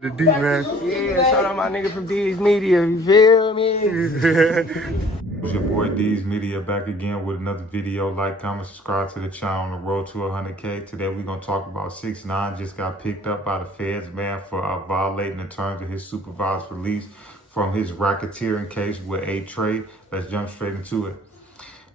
The D, man. Yeah, shout out my nigga from D's Media, you feel me? It's your boy D's Media back again with another video. Like, comment, subscribe to the channel on the road to 100K. Today we're going to talk about 6ix9ine just got picked up by the feds, man, for violating the terms of his supervised release from his racketeering case with A Trade. Let's jump straight into it.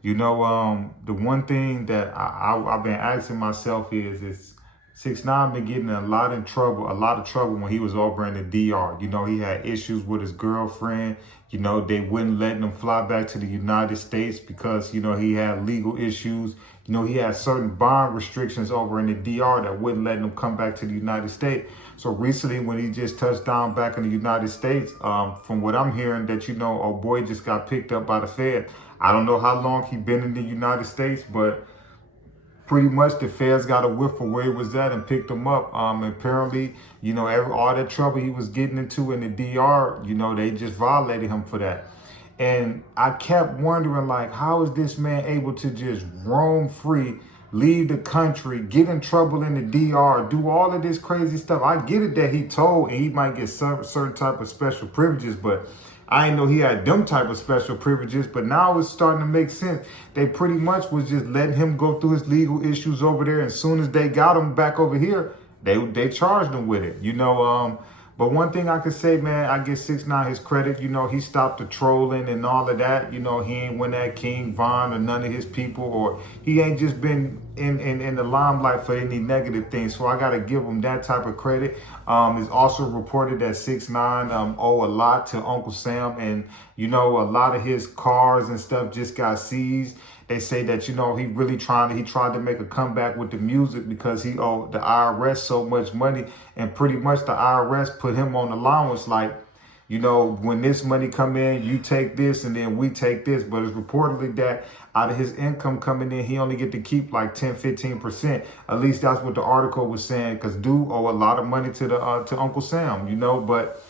You know, the one thing that I've been asking myself is 6ix9ine been getting a lot of trouble when he was over in the DR. You know, he had issues with his girlfriend. You know, they wouldn't let him fly back to the United States because, you know, he had legal issues. You know, he had certain bond restrictions over in the DR that wouldn't let him come back to the United States. So recently, when he just touched down back in the United States, from what I'm hearing, that, you know, oh boy just got picked up by the Fed. I don't know how long he been in the United States, but pretty much the feds got a whiff of where he was at and picked him up. Apparently, you know, all that trouble he was getting into in the DR, you know, they just violated him for that. And I kept wondering, like, how is this man able to just roam free, leave the country, get in trouble in the DR, do all of this crazy stuff? I get it that he told and he might get certain type of special privileges, but I didn't know he had them type of special privileges. But now it's starting to make sense. They pretty much was just letting him go through his legal issues over there. And as soon as they got him back over here, they charged him with it, you know. But one thing I could say, man, I give 6ix9ine his credit. You know, he stopped the trolling and all of that. You know, he ain't went at King Von or none of his people, or he ain't just been in the limelight for any negative things. So I got to give him that type of credit. It's also reported that 6ix9ine owe a lot to Uncle Sam, and, you know, a lot of his cars and stuff just got seized. They say that, you know, he tried to make a comeback with the music because he owed the IRS so much money, and pretty much the IRS put him on allowance, like, you know, when this money come in, you take this and then we take this. But it's reportedly that out of his income coming in, he only get to keep like 10-15%. At least that's what the article was saying, because dude owe a lot of money to to Uncle Sam, you know. But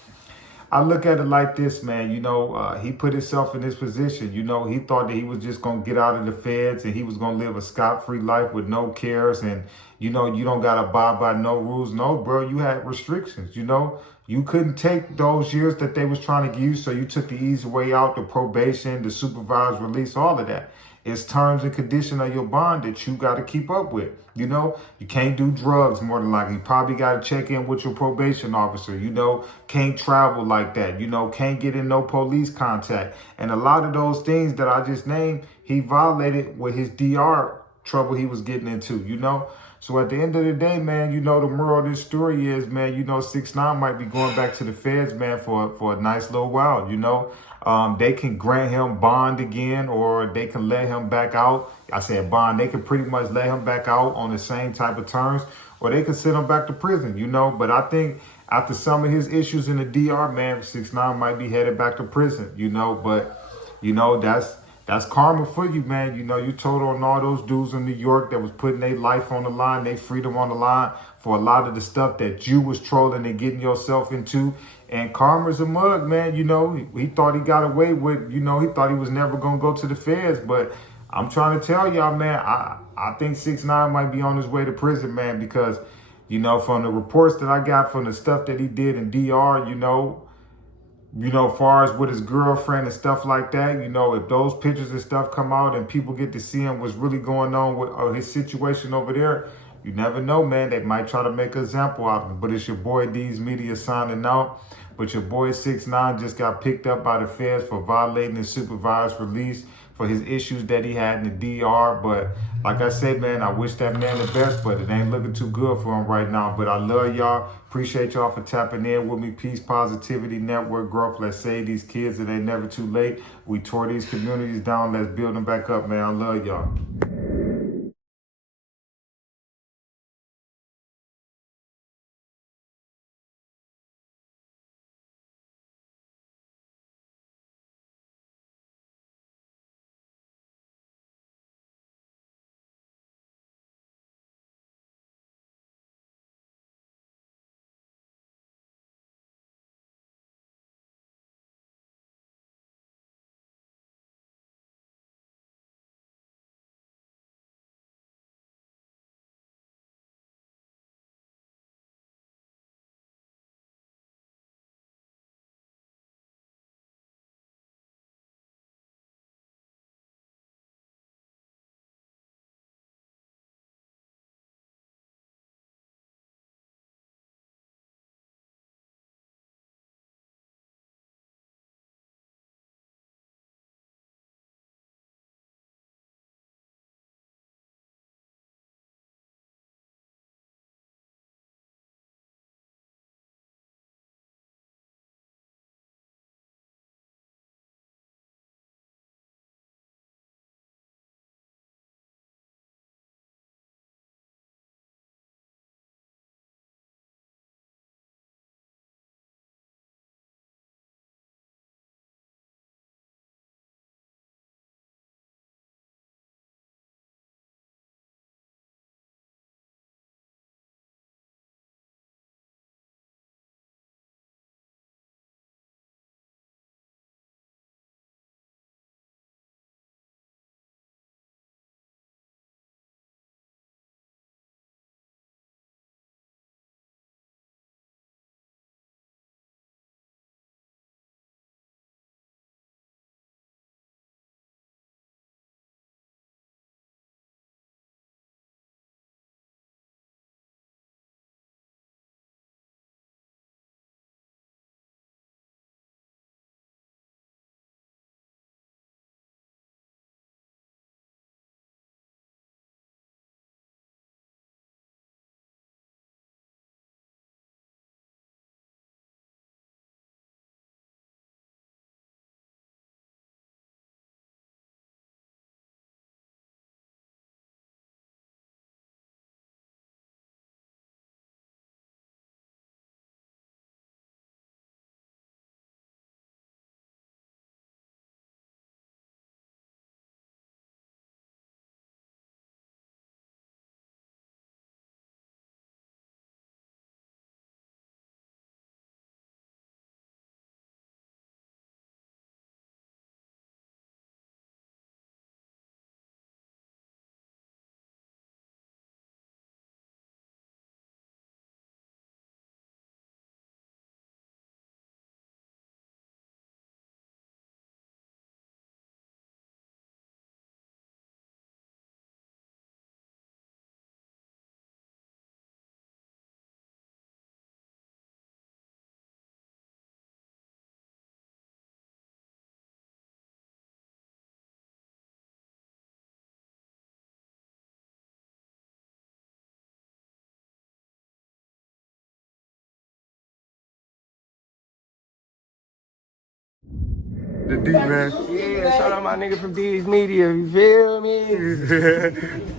I look at it like this, man. You know, he put himself in this position. You know, he thought that he was just going to get out of the feds and he was going to live a scot-free life with no cares. And, you know, you don't got to abide by no rules. No, bro, you had restrictions, you know. You couldn't take those years that they was trying to give you, so you took the easy way out, the probation, the supervised release, all of that. It's terms and condition of your bond that you got to keep up with. You know, you can't do drugs more than likely. You probably got to check in with your probation officer. You know, can't travel like that. You know, can't get in no police contact. And a lot of those things that I just named, he violated with his DR trouble he was getting into, you know. So at the end of the day, man, you know, the moral of this story is, man, you know, 6ix9ine might be going back to the feds, man, for a nice little while, you know. They can grant him bond again, or they can let him back out. I said bond. They can pretty much let him back out on the same type of terms, or they can send him back to prison, you know. But I think after some of his issues in the DR, man, 6ix9ine might be headed back to prison, you know. But, you know, that's karma for you, man. You know, you told on all those dudes in New York that was putting their life on the line, their freedom on the line for a lot of the stuff that you was trolling and getting yourself into. And karma's a mug, man. You know, he thought he got away with, you know, he thought he was never going to go to the feds. But I'm trying to tell y'all, man, I think 6ix9ine might be on his way to prison, man, because, you know, from the reports that I got from the stuff that he did in DR, as far as with his girlfriend and stuff like that, you know, if those pictures and stuff come out and people get to see him, what's really going on with his situation over there, you never know, man. They might try to make an example out of him. But it's your boy D's Media signing out. But your boy 6ix9ine just got picked up by the feds for violating his supervised release for his issues that he had in the DR. But like I said, man, I wish that man the best, but it ain't looking too good for him right now. But I love y'all. Appreciate y'all for tapping in with me. Peace, positivity, network growth. Let's save these kids. It ain't never too late. We tore these communities down. Let's build them back up, man. I love y'all. The D man. Yeah, shout out my nigga from D's Media, you feel me?